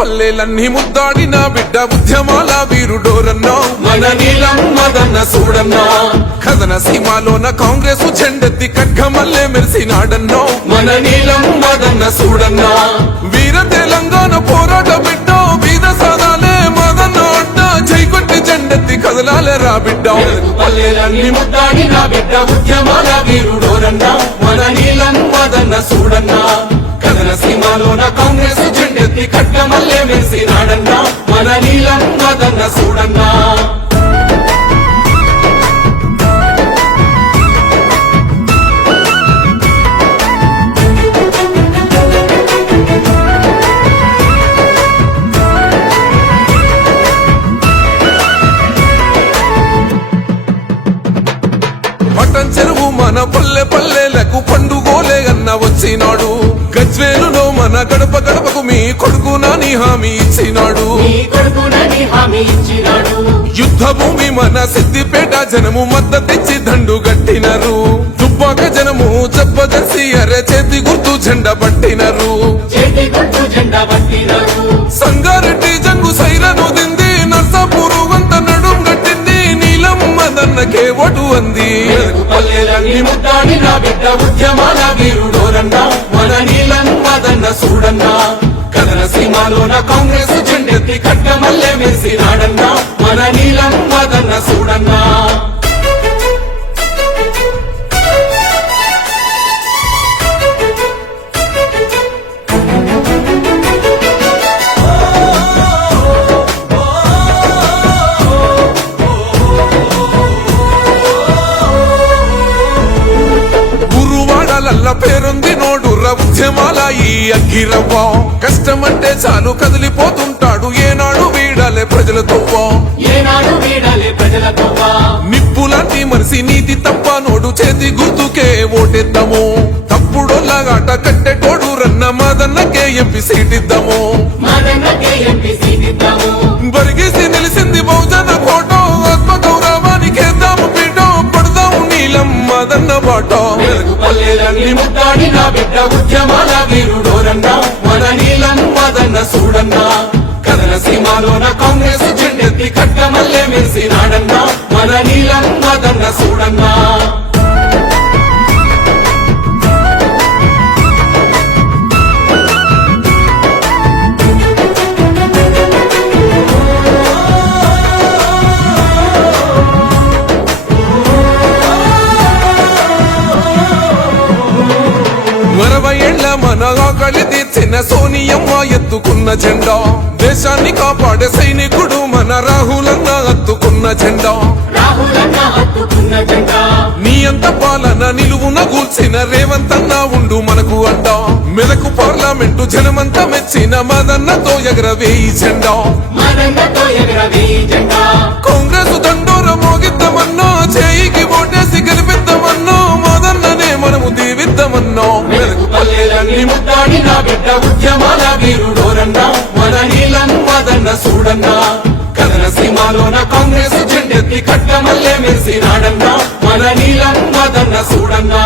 పల్లెలన్నీ ముద్దాడిన బిడ్డ ఉద్యమాల వీరుడోరన్నా మన నీలం మదన్న సూడన్నా కథన సీమాలోన కాంగ్రెస్ జెండెత్తి ఖడ్గమల్లే మెరిసినాడన్నో మన నీలం మదన్న సూడన్నా వీర తెలంగాణ పోరాట బిడ్డ వీర సాదాలే మదన్న అడ్డ జైకొట్టి జెండెత్తి కదలాలే రా బిడ్డ పల్లెలన్నీ ముద్దాడిన బిడ్డ ఉద్యమాల వీరుడోరన్నా మన నీలం మదన్న సూడన్నా కథన సీమాలోన కాంగ్రెస్ జెండెత్తి ఖడ్గమల్లే మెరిసినాడన్నా మన నీలం మదన్న సూడన్నా పట్టం చెరువు మన పల్లె పల్లెలకు పండుగోలే అన్న వచ్చినాడు గజ్వేలులో మన గడప గడపకు మీ కొడుకు నాని హామీ ఇచ్చినాడు యుద్ధ భూమి మన సిద్దిపేట జనము మద్దతిచ్చి దండు గట్టినరు దుబ్బాక జనము జబ్బదర్శి అరే చేతి గుర్తు జెండా పట్టినరు సంగారెడ్డి జంగు సైరను దింది నర్సాపూరు వంత నడుం గట్టింది నీలం మదన్నకే ఓటు అంది పల్లెలన్నీ ముద్దాడిన బిడ్డ ఉద్యమాల వీరుడోరన్నా మన నీలం మదన్న సూడన్నా కథన సీమాలోన కాంగ్రెస్ జెండెత్తి ఖడ్గమల్లే మెరిసినాడన్నా మన నీలం మదన్న సూడన్నా పేరుంది నోడుర్ర ఉద్యమాల ఈ అగ్గిరవ్వ కష్టమంటే చాలు కదిలిపోతుంటాడు ఏనాడు వీడాలే ప్రజలతో నిప్పులాంటి మనిషి నీతి తప్ప నోడు చేతి గుర్తుకే ఓటేద్దాము తప్పుడోళ్ళగాట కట్టెటోడు రన్న మదన్నకే ఎంపీ సీటిద్దాము బరిగేసి నిలిసింది బహుజన కోటో ఆత్మ గౌరవానికేద్దాము పీటో పడదాము నీలం మదన్న బాటో పల్లెలన్నీ ముద్దాడిన బిడ్డ ఉద్యమాల వీరుడోరన్నా మన నీలం మదన్న సూడన్నా కథన సీమాలోన కాంగ్రెస్ జెండెత్తి ఖడ్గమల్లే మెరిసినాడన్నా మన నీలం మదన్న సూడన్నా మన ఆకలి తీర్చిన సోనియమ్మ ఎత్తుకున్న జెండా దేశాన్ని కాపాడే సైనికుడు మన రాహులన్న హత్తుకున్న జెండా నీ అంత పాలన నిలువున కూల్చిన రేవంతన్న ఉండు మనకు అండ మెదకు పార్లమెంటు జనమంతా మెచ్చిన మదన్నతో ఎగరవేయి జెండా కాంగ్రెస్ దండోర మోగిద్దామన్నో చేయికి ఓటేసి గెలిపిద్దామన్నో మదన్ననే మనము దీవిద్దామన్నో పల్లెలన్నీ ముద్దాడిన బిడ్డ ఉద్యమాల వీరుడోరన్నా మన నీలం మదన్న సూడన్నా కథన సీమాలోన కాంగ్రెస్ జెండెత్తి ఖడ్గమల్లే మెరిసినాడన్నా మన నీలం మదన్న సూడన్నా